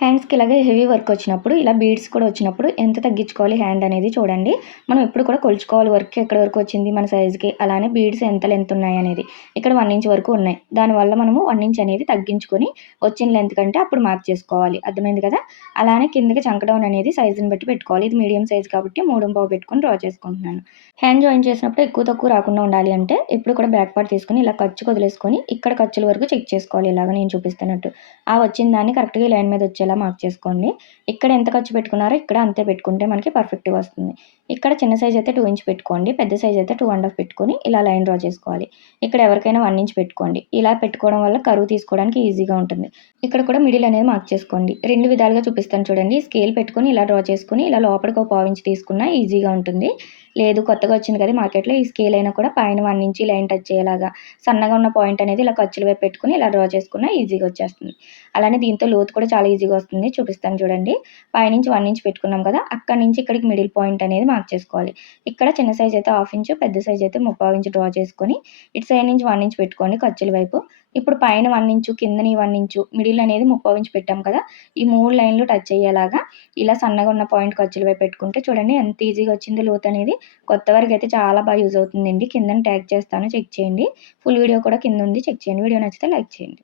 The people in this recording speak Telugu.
హ్యాండ్స్కి ఇలాగే హెవీ వర్క్ వచ్చినప్పుడు ఇలా బీడ్స్ కూడా వచ్చినప్పుడు ఎంత తగ్గించుకోవాలి హ్యాండ్ అనేది చూడండి. మనం ఎప్పుడు కూడా కొలుచుకోవాలి. వర్క్ ఎక్కడ వరకు వచ్చింది మన సైజుకి అలానే బీడ్స్ ఎంత లెంత్ ఉన్నాయి అనేది. ఇక్కడ వన్ ఇంచ్ వరకు ఉన్నాయి. దానివల్ల మనము వన్ ఇంచ్ అనేది తగ్గించుకొని వచ్చిన లెంత్ కంటే అప్పుడు మార్క్ చేసుకోవాలి. అర్థమైంది కదా? అలానే కిందకి చంకడౌన్ అనేది సైజుని బట్టి పెట్టుకోవాలి. ఇది మీడియం సైజ్ కాబట్టి మూడు పావు పెట్టుకొని డ్రా చేసుకుంటున్నాను. హ్యాండ్ జాయిన్ చేసినప్పుడు ఎక్కువ తక్కువ రాకుండా ఉండాలి అంటే ఎప్పుడు కూడా బ్యాక్ పార్ట్ తీసుకొని ఇలా ఖర్చు వదిలేసుకొని ఇక్కడ ఖర్చుల వరకు చెక్ చేసుకోవాలి. ఇలాగ నేను చూపిస్తున్నట్టు. ఆ వచ్చిన దాన్ని కరెక్ట్గా లైన్ మీద వచ్చేలా మార్క్ చేసుకోండి. ఇక్కడ ఎంత ఖర్చు పెట్టుకున్నారో ఇక్కడ అంతే పెట్టుకుంటే మనకి పర్ఫెక్ట్గా వస్తుంది. ఇక్కడ చిన్న సైజ్ అయితే టూ ఇంచ్ పెట్టుకోండి. పెద్ద సైజ్ అయితే టూ అండ్ హాఫ్ పెట్టుకొని ఇలా లైన్ డ్రా చేసుకోవాలి. ఇక్కడ ఎవరికైనా వన్ ఇంచ్ పెట్టుకోండి. ఇలా పెట్టుకోవడం వల్ల కరువు తీసుకోవడానికి ఈజీగా ఉంటుంది. ఇక్కడ కూడా మిడిల్ అనేది మార్క్ చేసుకోండి. రెండు విధాలుగా చూపిస్తాను చూడండి. స్కేల్ పెట్టుకొని ఇలా డ్రా చేసుకుని ఇలా లోపలికి ఒక పావు ఇంచ్ తీసుకున్నా ఈజీగా ఉంటుంది. లేదు కొత్తగా వచ్చింది కదా మార్కెట్లో ఈ స్కేల్ అయినా కూడా పైన వన్ ఇంచ్ లైన్ టచ్ చేయేలాగా. సన్నగా ఉన్న పాయింట్ అనేది ఇలా ఖర్చులు వైపు పెట్టుకుని ఇలా డ్రా చేసుకున్న ఈజీగా వచ్చేస్తుంది. అలానే దీంతో లోతు కూడా చాలా ఈజీగా వస్తుంది చూపిస్తాను చూడండి. పైనుంచి వన్ ఇంచ్ పెట్టుకున్నాం కదా అక్కడ నుంచి ఇక్కడికి మిడిల్ పాయింట్ అనేది మార్క్ చేసుకోవాలి. ఇక్కడ చిన్న సైజ్ అయితే హాఫ్ ఇంచు పెద్ద సైజ్ అయితే ముప్పావు ఇంచు డ్రా చేసుకొని ఇటు సైడ్ నుంచి వన్ ఇంచ్ పెట్టుకోండి ఖర్చుల వైపు. ఇప్పుడు పైన వన్ ఇంచు కిందని వన్ ఇంచు మిడిల్ అనేది ముప్పై ఇంచు పెట్టాం కదా ఈ మూడు లైన్లు టచ్ అయ్యేలాగా ఇలా సన్నగా ఉన్న పాయింట్ ఖర్చుల వైపు పెట్టుకుంటే చూడండి ఎంత ఈజీగా వచ్చింది లోత్ అనేది. కొత్త వరకు అయితే చాలా బాగా యూజ్ అవుతుందండి. కిందని ట్యాగ్ చేస్తాను చెక్ చేయండి. ఫుల్ వీడియో కూడా కింద ఉంది చెక్ చేయండి. వీడియో నచ్చితే లైక్ చేయండి.